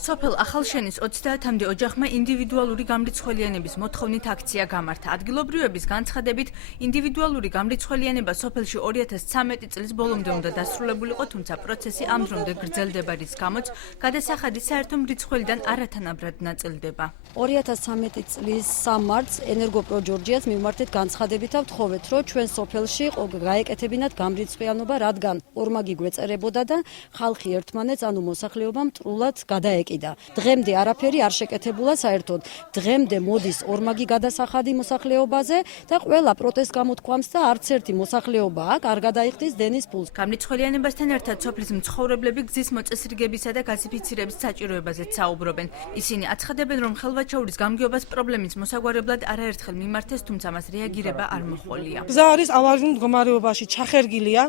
სოფელ ახალშენის 30-მდე ოჯახმა ინდივიდუალური გამრიცხველიანების მოთხოვნით აქცია გამართა. ადგილობრივების განცხადებით, ინდივიდუალური გამრიცხველიანება სოფელში 2013 წლის ბოლომდე უნდა დასრულებულიყო, თუმცა პროცესი ამ დრომდე გრძელდება, რის გამოც გადასახადი საერთო მრიცხველიდან არათანაბრად ნაწილდება. 2013 წლის 3 მარტს ენერგოპრო ჯორჯიას მიმართეთ განცხადებითა ვთხოვეთ, რომ ჩვენ სოფელში გაეკეთებინათ გამრიცხველიანობა, რადგან ორმაგი გვეწერებოდა და ხალხი ერთმანეთს, ანუ მოსახლეობა მტრულად გადაეკიდა. დღემდე არაფერი არ შეკეთებულა საერთოდ. დღემდე მოდის ორმაგი გადასახადი მოსახლეობაზე და ყველა პროტესტს გამოთქვამს და არც ერთი მოსახლეობა აქ არ გადაიხდის დენის ფულს. გამრიცხველიანებასთან ერთად სოფლის მცხოვრებლები გზის მოწესრიგებისა და გაზიფიცირების საჭიროებაზეც საუბრობენ. ისინი აცხადებენ, რომ ხელვაჩაურის გამგეობას პრობლემის მოსაგვარებლად არაერთხელ მიმართეს, თუმცა მას რეაგირება არ მოჰყოლია. გზა არის ავარიულ მდგომარეობაში, ჩახერგილია.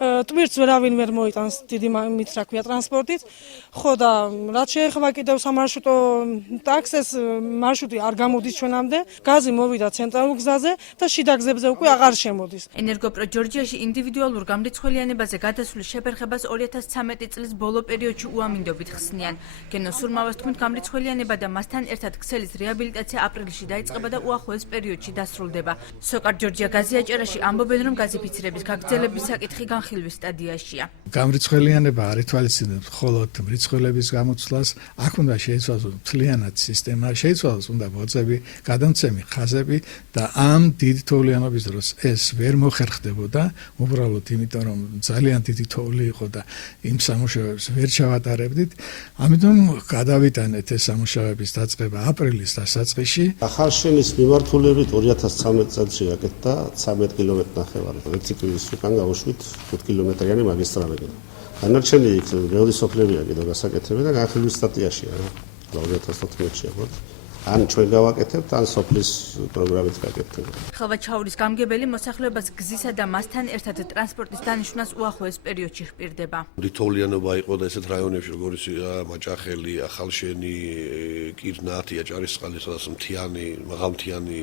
ტვირთს ვერავინ ვერ მოიტანს დიდი მით რა ქვია ტრანსპორტით. ხო და რაც შეეხება კიდევ სამარშრუტო ტაქსეს, მარშრუტი არ გამოდის ჩვენამდე. გაზი მოვიდა ცენტრალურ გზაზე და შიდა გზებზე უკვე აღარ შემოდის. ენერგოპრო ჯორჯიაში ინდივიდუალურ გამრიცხველიანებაზე გადასვლის შეფერხებას 2013 წლის ბოლო პერიოდში უამინდობით ხსნიან. გენო სურმავას თქმით, გამრიცხველიანება და მასთან ერთად ქსელის რეაბილიტაცია აპრილში დაიწყება და უახლოეს პერიოდში დასრულდება. სოკარ ჯორჯია გაზიაჭერაში ამბობენ, რომ გაზიფიცირების გაგრძელების საკითხი განხილვის სტადიაშია. გამრიცხველიანება არ ითვალისწინებს მხოლოდ მრიცხველების გამოცვლას, აქ უნდა შეიცვალოს მთლიანად სისტემა, შეიცვალოს უნდა ბოძები, გადამცემი ხაზები და ამ დიდი თოვლიანობის დროს ეს ვერ მოხერხდებოდა, უბრალოდ იმიტომ რომ ძალიან დიდი თოვლი იყო და იმ სამუშაოებს ვერ ჩავატარებდით, ამიტომ გადავიტანეთ ეს სამუშაოების დაწყება აპრილის დასაწყისში. ახალშენის მიმართულებით 2013 წელს გაკეთდა 13 კილომეტრი ნახევარი. ერთი კვირის უკან გავუშვით 5 კილომეტრიანი მაგისტრალი. დანარჩენი ბევრი სოფლებია კიდევ გასაკეთებელი და განხილვის სტატიაშია. 2014-ში აღარ. ან ჩვენ გავაკეთებთ, ან სოფლის პროგრამით გაკეთებთ. ხელვაჩაურის გამგებელი მოსახლეობას გზისა და მასთან ერთად ტრანსპორტის დანიშვნას უახლოეს პერიოდში ჰპირდება. თოვლიანობა იყო და ესეთ რაიონებში როგორც მაჭახელი, ახალშენი, კირნათი, ჭარისწყალი, სადაც მთიანი, მაღალმთიანი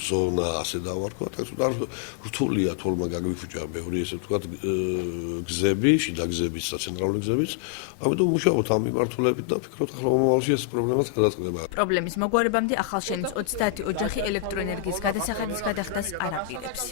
ზონა ასე დავარქვა. და რთულია თოლმა გაგვიფუჭა ბევრი ესე ვთქვათ გზები, შიდა გზებიც და ცენტრალური გზებიც. ამიტომ მუშაობთ ამ მიმართულებით და ვფიქრობ, ახლა მომავალში ეს პრობლემაც გადაწყდება. პრობლემის მოგვარებამდე ახალშენის 30 ოჯახი ელექტროენერგიის გადასახადის გადახდას არ აპირებს.